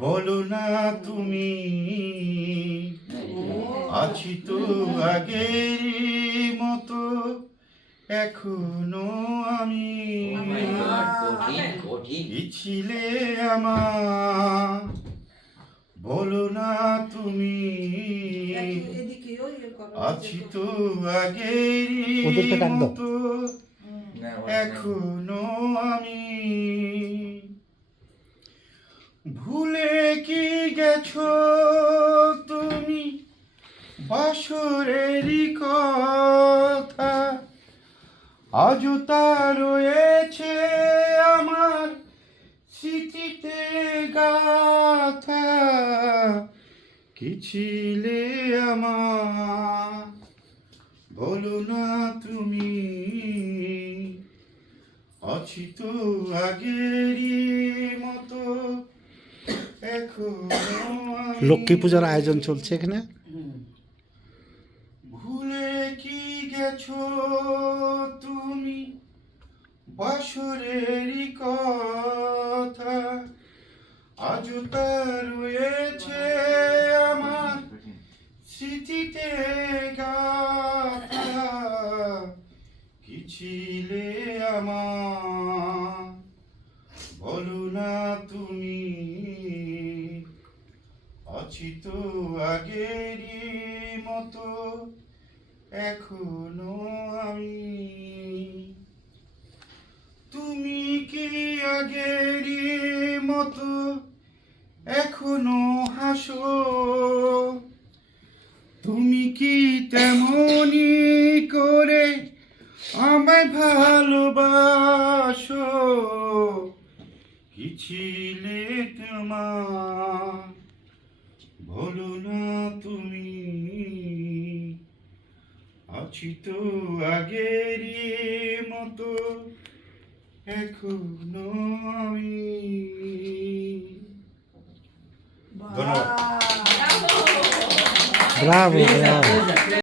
বলো না তুমি। আছি তো আগের মতো এখনও আমি। ছিলে আমার? বলো না তুমি। আছি তো আগের। মতো এখনও আমি ভুলে কি গেছো তুমি? বাসরেরই কথা আজও তা রয়েছে আমার স্মৃতিতে গাথা। কি ছিলে আমার আছি তো আগেরই মতো। এখনও লক্ষ্মী পূজার আয়োজন চলছে এখানে? ভুলে কি গেছো তুমি? বাসরেরই কথা। আজ তা রয়েছে আমার স্মৃতিতে গাথা। কি ছিলে আমার আছি তো আগেরই মতো, এখনও আমি। তুমি কি আগেরই মতো এখনও হাসো? তুমি কি তেমনি করে আমায় ভালোবাসো? কি ছিলে তোমার বলো না তুমি আছি তো আগের মতো এখনও আমি। ধন্যবাদ। Bravo bravo.